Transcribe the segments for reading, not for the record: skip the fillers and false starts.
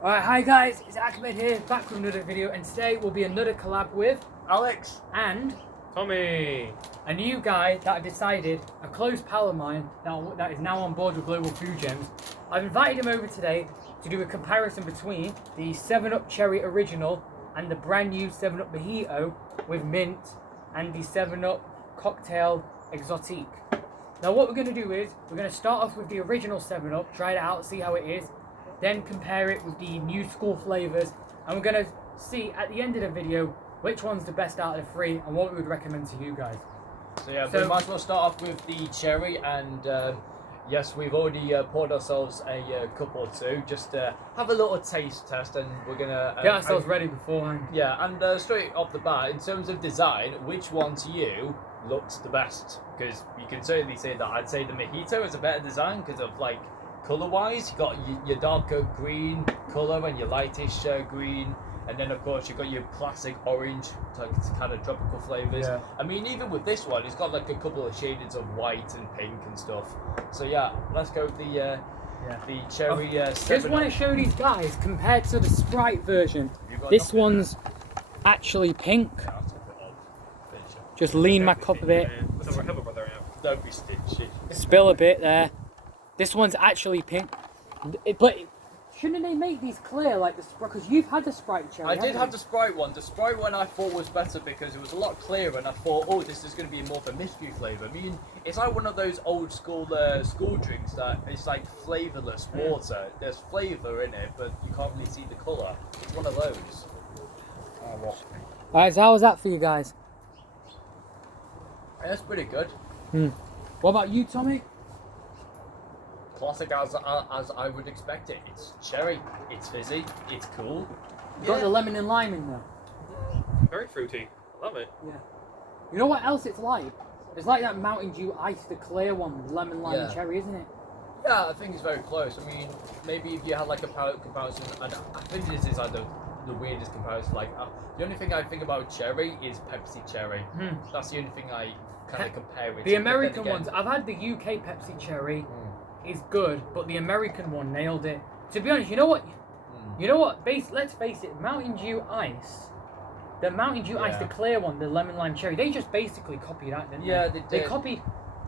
Alright, hi guys, it's Achmed here, back with another video, and today will be another collab with Alex and Tommy. a new guy that I decided, a close pal of mine that is now on board with Global Food Gems. I've invited him over today to do a comparison between the 7-Up Cherry Original and the brand new 7-Up Mojito with mint and the 7-Up Cocktail Exotique. Now what we're going to do is, we're going to start off with the original 7-Up, try it out, see how it is, then compare it with the new school flavours, and we're going to see at the end of the video which one's the best out of the three and what we would recommend to you guys. So we might as well start off with the cherry, and yes, we've already poured ourselves a cup or two just to have a little taste test, and we're gonna get ourselves ready beforehand. Yeah, and straight off the bat, in terms of design, which one to you looks the best? Because you can certainly say that. I'd say the Mojito is a better design because of like colour-wise. You got your darker green colour and your lightish green. And then, of course, you've got your classic orange, like kind of tropical flavours. Yeah. I mean, even with this one, it's got like a couple of shades of white and pink and stuff. So yeah, let's go with the cherry. Just want to show these guys compared to the Sprite version. This one's actually pink. Just lean my cup a bit. Don't be stingy. Spill a bit there. This one's actually pink, but. Shouldn't they make these clear like the Sprite? Because you've had the Sprite cherry. I did have the Sprite one. The Sprite one I thought was better because it was a lot clearer, and I thought, oh, this is going to be more of a mystery flavour. I mean, it's like one of those old school drinks that it's like flavourless water. There's flavour in it, but you can't really see the colour. It's one of those. Alright, so how was that for you guys? Yeah, that's pretty good. What about you, Tommy? Classic as I would expect it. It's cherry, it's fizzy, it's cool. Got the lemon and lime in there. Very fruity. I love it. Yeah. You know what else it's like? It's like that Mountain Dew Ice, the clear one with lemon, lime, and cherry, isn't it? Yeah, I think it's very close. I mean, maybe if you had like a palate comparison, and I think this is like the weirdest comparison. Like, the only thing I think about cherry is Pepsi cherry. That's the only thing I kind of compare it to. The American ones, I've had the UK Pepsi cherry. Is good, but the American one nailed it. To be honest, you know what? Let's face it, Mountain Dew Ice, the Mountain Dew Ice, the clear one, the lemon lime cherry, they just basically copied that, didn't they? Yeah, they did.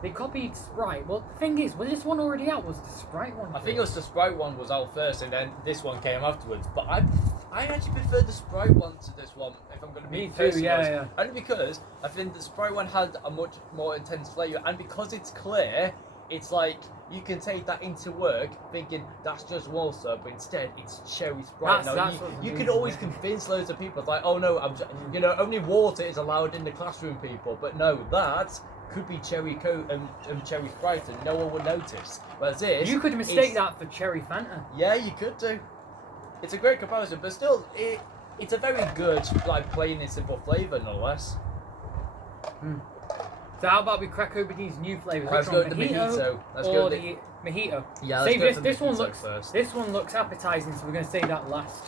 They copied Sprite. Well, the thing is, was this one already out? Was the Sprite one? I think it was the Sprite one was out first, and then this one came afterwards. But I actually prefer the Sprite one to this one, if I'm going to be Me too, yeah. Only because I think the Sprite one had a much more intense flavour, and because it's clear, it's like you can take that into work thinking that's just water, but instead it's cherry Sprite. You could always convince loads of people, it's like, oh no, only water is allowed in the classroom, people. But no, that could be cherry Coke and cherry Sprite, and no one would notice. Whereas this, you could mistake that for cherry Fanta. Yeah, you could do. It's a great comparison, but still, it's a very good, like, plain and simple flavour, no less. So how about we crack open these new flavours? Let's go with the Mojito. Let's go with the Mojito. Yeah, let's go for this the one Mojito looks first. This one looks appetizing, so we're going to say that last.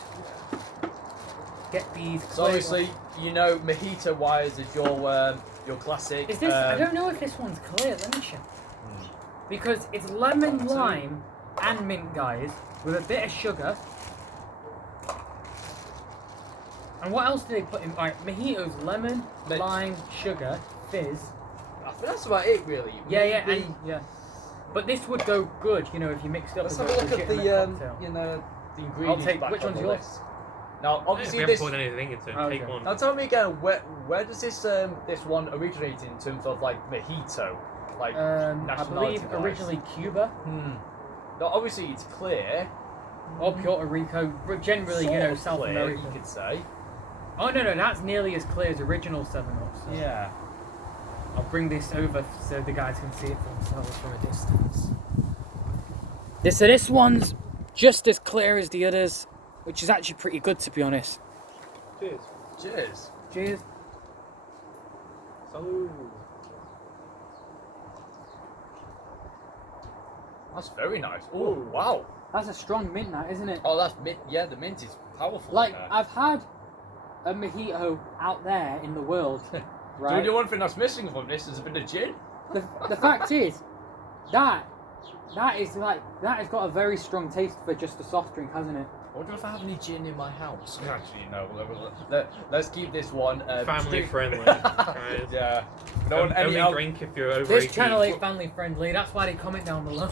Get these. So obviously, Mojito wise is your classic. Is this? I don't know if this one's clear. Let me check. Because it's lemon, lime, and mint, guys, with a bit of sugar. And what else do they put in? Right, Mojito's lemon, lime, sugar, fizz. I think that's about it, really. Yeah. But this would go good, if you mix it up. Let's have a look at the ingredients. I'll take. Back Which one's yours? list. Now, obviously, we haven't poured anything into it. Take one. Now, tell me again, where does this one originate in terms of like Mojito, like I believe originally Cuba. Now, obviously, it's clear. Or Puerto Rico, but generally, South clear, America. you could say. Oh no, that's nearly as clear as original 7-Up. So. Yeah. I'll bring this over so the guys can see it for themselves from a distance. This one's just as clear as the others, which is actually pretty good, to be honest. Cheers. Cheers. Cheers. Salud. That's very nice. Oh, wow. That's a strong mint, that, isn't it? Oh, that's mint. Yeah, the mint is powerful. Like, I've had a Mojito out there in the world, right? The only one thing that's missing from this is a bit of gin. The fact is, that has got a very strong taste for just a soft drink, hasn't it? I wonder if I have any gin in my house. Actually, no. Let's keep this one Family friendly. Guys. Yeah. We don't want any Only drink if you're over This 18. channel ain't family friendly. That's why they comment down below.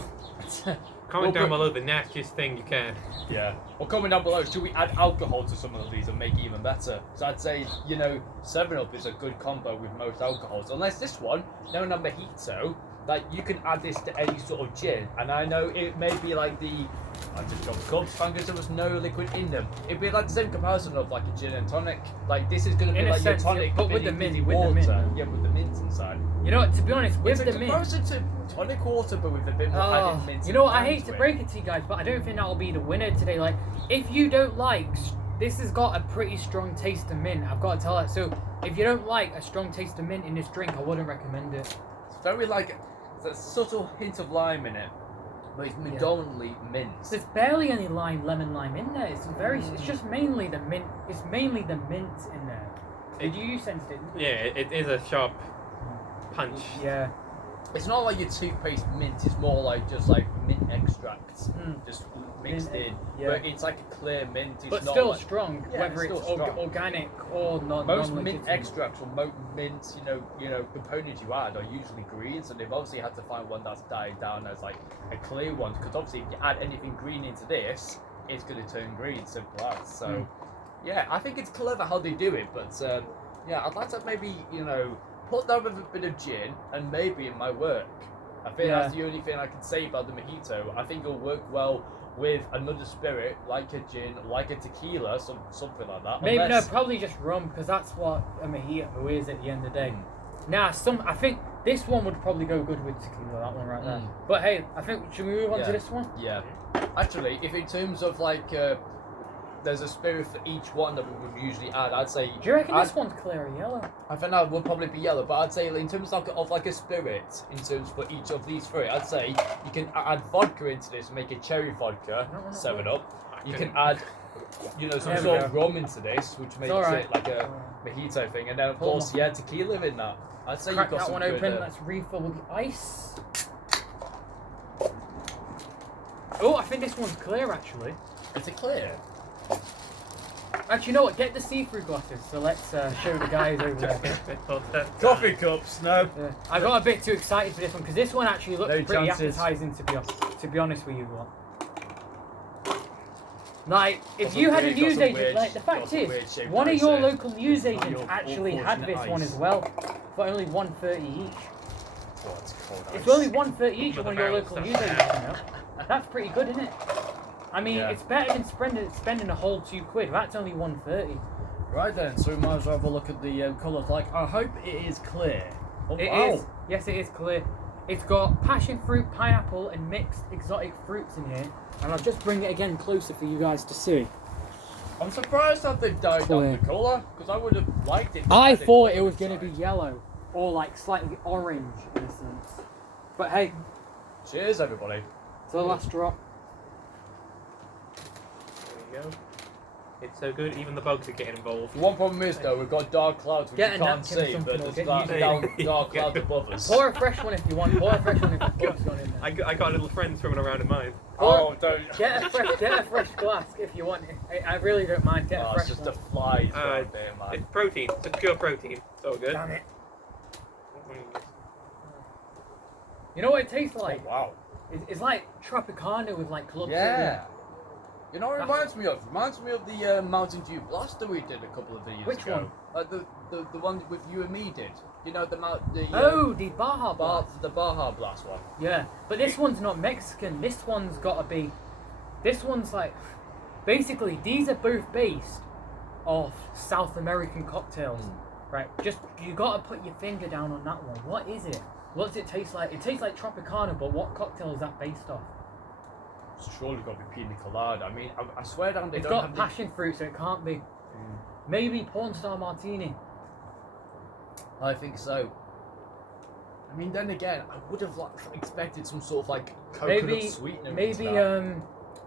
Comment down below the nastiest thing you can. Yeah. Well, comment down below, should we add alcohol to some of these and make it even better? So I'd say, 7-Up is a good combo with most alcohols. Unless this one, no Mojito, like you can add this to any sort of gin. And I know it may be like I just dropped cups, because there was no liquid in them. It'd be like the same comparison of like a gin and tonic. Like this is going to be like your tonic, but with the mint, water. with the mint. Yeah, with the mint inside. You know what? To be honest, with It's the a mint. comparison to tonic water, but with a bit more added mint. You know what? I hate to break it to you guys, but I don't think that'll be the winner today. Like, if you don't like, this has got a pretty strong taste of mint. I've got to tell that. So, if you don't like a strong taste of mint in this drink, I wouldn't recommend it. It's very like a subtle hint of lime in it, but it's predominantly mint. There's barely any lemon lime in there. It's it's just mainly the mint. It's mainly the mint in there. Did you sense it? Yeah, it is a sharp punch. Yeah. It's not like your toothpaste mint. It's more like just like mint extracts, just mixed in. Yeah. But it's like a clear mint. It's But not still like, strong, Yeah, whether it's it's still strong. organic or not. most mint non-legitimate. extracts or mint, components you add are usually green. So they've obviously had to find one that's dyed down as like a clear one. Because obviously, if you add anything green into this, it's going to turn green. Simple as. So, yeah, I think it's clever how they do it. But yeah, I'd like to maybe put that with a bit of gin, and maybe it might work. I think that's the only thing I can say about the Mojito. I think it'll work well with another spirit, like a gin, like a tequila, something like that. Maybe Unless, probably just rum, because that's what a mojito is at the end of the day. Now, I think this one would probably go good with tequila, that one right there. But hey, I think, should we move on to this one? Yeah. Actually, if in terms of like, there's a spirit for each one that we would usually add, I'd say. Do you reckon this one's clear or yellow? I think that would probably be yellow, but I'd say in terms of like a spirit, in terms for each of these three, I'd say you can add vodka into this, make a cherry vodka, 7-Up. You can add, some sort of rum into this, which makes it like a mojito thing, and then of course, tequila in that. I'd say Crack you've got that some one good, open. Let's refill with the ice. Oh, I think this one's clear actually. Is it clear? Actually, you know what? Get the see-through glasses. So let's show the guys over there. Coffee cups, no. Yeah. I got a bit too excited for this one because this one actually looks pretty chances. appetizing to be honest with you lot. Like, if you had a news agent, like the fact is, one of your local news agents actually had this one as well, for only $1.30 each. It's only $1.30 each for one of your local news agents, That's pretty good, isn't it? I mean, it's better than spending a whole £2. That's only $1.30. Right then, so we might as well have a look at the colours. Like, I hope it is clear. Oh, It wow. is. Yes, it is clear. It's got passion fruit, pineapple, and mixed exotic fruits in here. And I'll just bring it again closer for you guys to see. I'm surprised that they've dyed down the colour, because I would have liked it. I thought it was going to be yellow, or like slightly orange in a sense. But hey, cheers everybody. to the last drop. There you go. It's so good, even the bugs are getting involved. The one problem is though, we've got dark clouds which Get you a can't napkin or see, something, but or there's get dark clouds above us. Pour a fresh one if you want. Pour a fresh one if the bugs gone in there. I got little friends swimming around in mine. Oh, don't. Get a fresh glass if you want. I really don't mind. Get a fresh it's just one. a fly right there, man. It's protein. It's pure protein. So good. Damn it. You know what it tastes like? Oh, wow. It's like Tropicana with like club Yeah. You know what it reminds me of? Reminds me of the Mountain Dew Blaster we did a couple of videos Which ago. one? The one with you and me did. You know the the Baja Blast. the Baja Blast one. Yeah, but this one's not Mexican. This one's got to be. This one's like, basically these are both based off South American cocktails, right? Just you got to put your finger down on that one. What is it? What does it taste like? It tastes like Tropicana, but what cocktail is that based off? It's surely got to be pina colada. I mean, I swear down they It's don't got have passion fruit, so it can't be. Maybe porn star martini. I think so. I mean, then again, I would have expected some sort of like coconut sweetener. Maybe into that.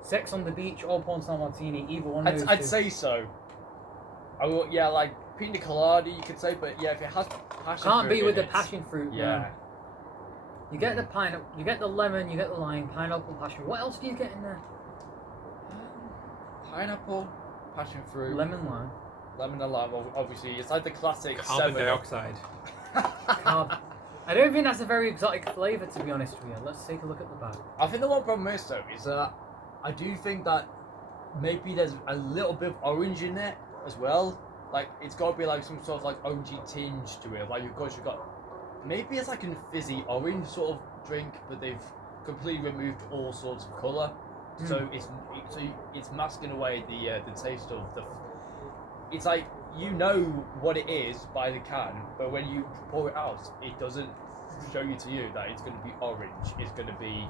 Sex on the Beach or porn star martini. Either one of those I'd two. say so. I will, yeah, like pina colada, you could say, but yeah, if it has passion fruit Can't be with in the it, passion fruit. Yeah. No. You get the pineapple, you get the lemon, you get the lime, pineapple, passion. What else do you get in there? pineapple, passion fruit, Lemon lime. lemon and lime. Obviously, it's like the classic Carbon 7 dioxide. Carb. I don't think that's a very exotic flavour, to be honest with you. Let's take a look at the bag. I think the one problem is though is that I do think that maybe there's a little bit of orange in it as well. Like it's got to be like some sort of like orangey tinge to it. Like you've got maybe it's like a fizzy orange sort of drink, but they've completely removed all sorts of colour. So it's masking away the taste of the. It's like you know what it is by the can, but when you pour it out, it doesn't show to you that it's going to be orange. It's going to be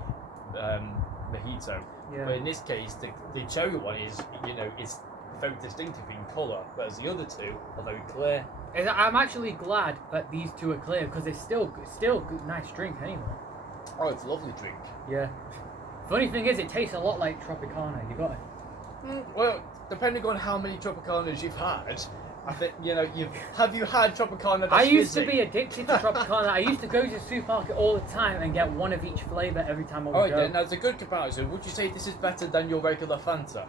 mojito. Yeah. But in this case, the cherry one is it's very distinctive in colour, whereas the other two are very clear. I'm actually glad that these two are clear because it's still a nice drink anyway. Oh, it's a lovely drink. Yeah. Funny thing is, it tastes a lot like Tropicana. You got it. Well, depending on how many Tropicanas you've had, I think have you had Tropicana that's I used fizzy? to be addicted to Tropicana. I used to go to the supermarket all the time and get one of each flavour every time I would Alright go. then, that's a good comparison. Would you say this is better than your regular Fanta?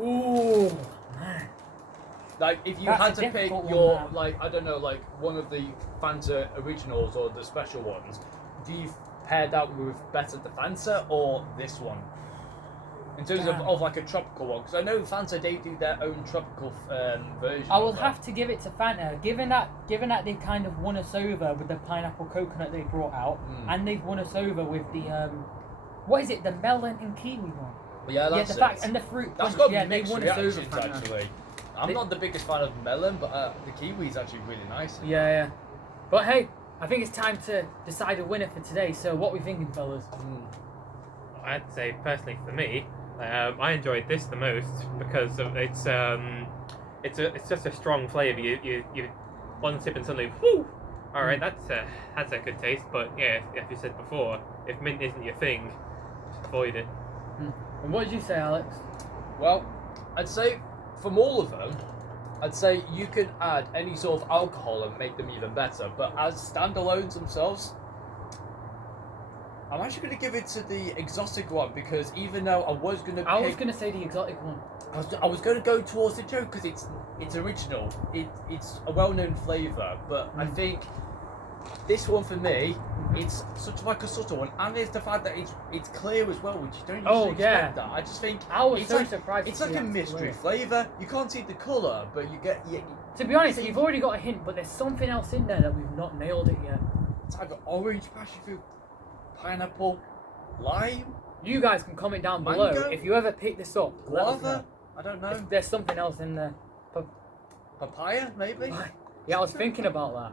Ooh, man. Like, if you That's had a to pick difficult your, one, man. like, I don't know, like, one of the Fanta originals or the special ones, do you pair that with better the Fanta or this one? In terms Damn. of like a tropical one, because I know Fanta, they do their own tropical version. I will of have to give it to Fanta, given that they've kind of won us over with the pineapple coconut they brought out, and they've won us over with the what is it, the melon and kiwi one? Yeah, that's the it. fact and the fruit. That's punch, got yeah, they mixed won us over. reactions, Fanta. actually. I'm not the biggest fan of melon, but the kiwi is actually really nice. Yeah. But hey, I think it's time to decide a winner for today. So what are we thinking, fellas? I'd say personally for me, I enjoyed this the most because it's just a strong flavour. You one sip and suddenly, whoo! All right, that's a good taste. But yeah, as you said before, if mint isn't your thing, just avoid it. And what did you say, Alex? Well, I'd say from all of them, I'd say you could add any sort of alcohol and make them even better. But as standalones themselves, I'm actually going to give it to the exotic one because even though I was going to say the exotic one. I was going to go towards the joke because it's original. It's a well-known flavour, but I think this one for me, it's such like a subtle one, and there's the fact that it's clear as well, which you don't usually expect that. I just think I was it's so like, surprised. It's like a mystery flavour. You can't see the colour, but you get. To be honest, you've already got a hint, but there's something else in there that we've not nailed it yet. It's either orange, passion fruit, pineapple, lime, You guys can comment down below mango? if you ever pick this up. Let us know. guava. I don't know. If there's something else in there. Papaya, maybe. Yeah, I was thinking about that.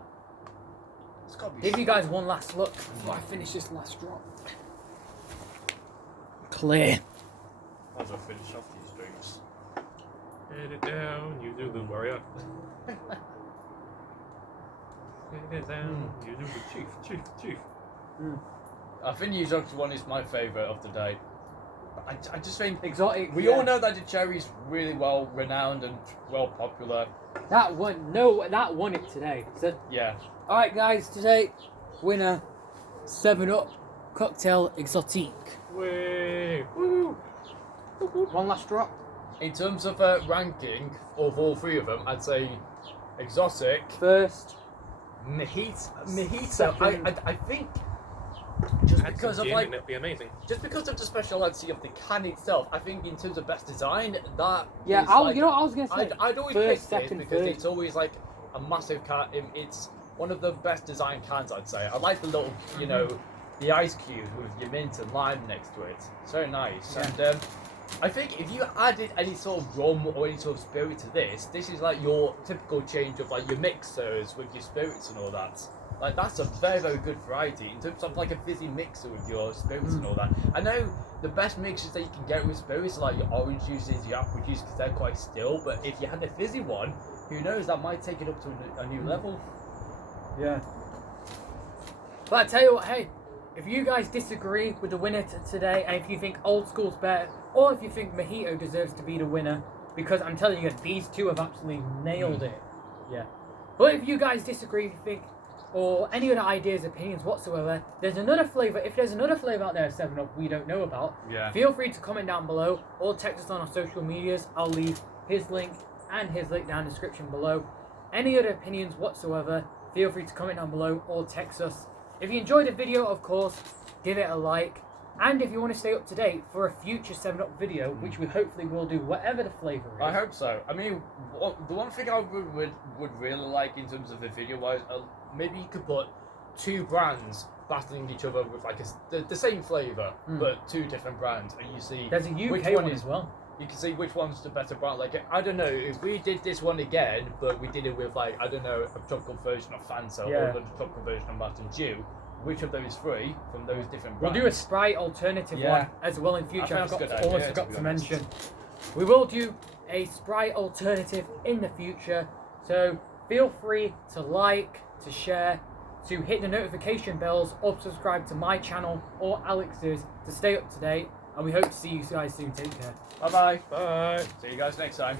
It's got to be. Give you guys one last look before I finish this last drop. Clear. Might as well finish off these drinks. Get it down, you do the warrior. Get it down, you do the chief. I think the exotic one is my favourite of the day. I just think Exotic. we all know that the cherry's really well renowned and well popular. That won it today. So, Yeah. alright guys, today, winner, 7-Up Cocktail Exotique. Way. Woo. One last drop. In terms of ranking of all three of them, I'd say exotic, First. Mojito. Second. I think just Add because some of gin like and it'll be amazing. just because of the speciality of the can itself, I think in terms of best design, that Yeah, is like, you know what I was gonna say. I'd always First, pick this second, because third. it's always like a massive can. It's one of the best design cans, I'd say. I like the little, the ice cube with your mint and lime next to it. It's very nice. Yeah. And I think if you added any sort of rum or any sort of spirit to this is like your typical change of like your mixers with your spirits and all that. Like that's a very, very good variety in terms of like a fizzy mixer with your spirits and all that. I know the best mixers that you can get with spirits are like your orange juices, your apple juice, because they're quite still. But if you had a fizzy one, who knows, that might take it up to a new level. Yeah. But I tell you what, hey, if you guys disagree with the winner today, and if you think Old School's better, or if you think Mojito deserves to be the winner, because I'm telling you, these two have absolutely nailed it. Yeah. But if you guys disagree, if you think or any other ideas, opinions whatsoever, there's another flavour. If there's another flavour out there of 7-Up we don't know about, feel free to comment down below or text us on our social medias. I'll leave his link and his link down in the description below. Any other opinions whatsoever, feel free to comment down below or text us. If you enjoyed the video, of course, give it a like. And if you want to stay up to date for a future 7-Up video, which we hopefully will do, whatever the flavour is. I hope so. I mean, the one thing I would really like in terms of the video-wise, maybe you could put 2 brands battling each other with like the same flavour, but 2 different brands, and you see there's a UK which one as well. You can see which one's the better brand. Like, I don't know, if we did this one again, but we did it with, like, I don't know, a chocolate version of Fanta or a chocolate version of Mountain Dew, which of those 3 from those different brands? We'll do a Sprite alternative one as well in future. I almost forgot to mention. We will do a Sprite alternative in the future, so feel free to like, to share, to hit the notification bells, or subscribe to my channel or Alex's to stay up to date. And we hope to see you guys soon. Take care. Bye-bye. Bye. See you guys next time.